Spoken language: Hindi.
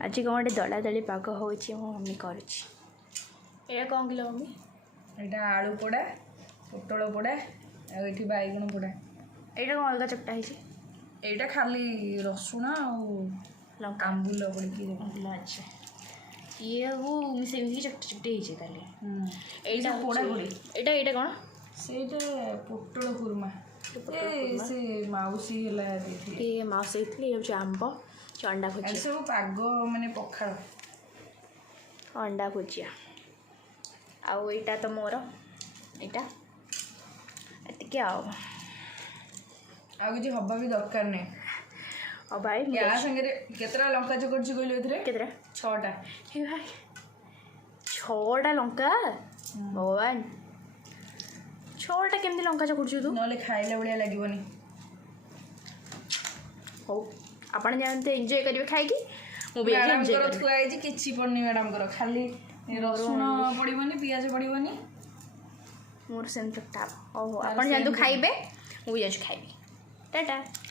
आज कौन गोटे दला दली पाग हो मो मम्मी कर कौन किलो मम्मी यहाँ आलू पोड़ा पोटल पोड़ा ये बैगण पोड़ा यहाँ कौन अलग चपटा है यहाँ खाली रसुण आंबुल पड़ी अच्छा ये वो मिसे मिसे चपटे चपटे ही ताले एटा पोड़ा पोड़ी एटा एटा कौन से पोटल कुर्मा से मौसी है माउस ये आंब अंडा भुजिया सब पाग माने पखाड़ अंडा भुजिया आउ यहाँ तो मोर यहाँ एतिके आउ किसी हवा भी दरकार नहीं और भाई या संगे केतरा लंका चकड़ कहलु एथरे केतरा 6टा हे भाई 6टा लंका भगवान 6टा केमती लंका चकड़छु तू नले खाइला बलिया लागबनी हो आपण जानते एंजॉय करिवे खाइकी मु भी मैडम एंजॉय कर थुआ आइजी किछि पड़नी मैडम कर खाली रसुण पड़िबनी पियाज पड़िबनी मोर सेम चपटा ओ आपण जानतु खाइबे मु भी आज खाइबी टाटा।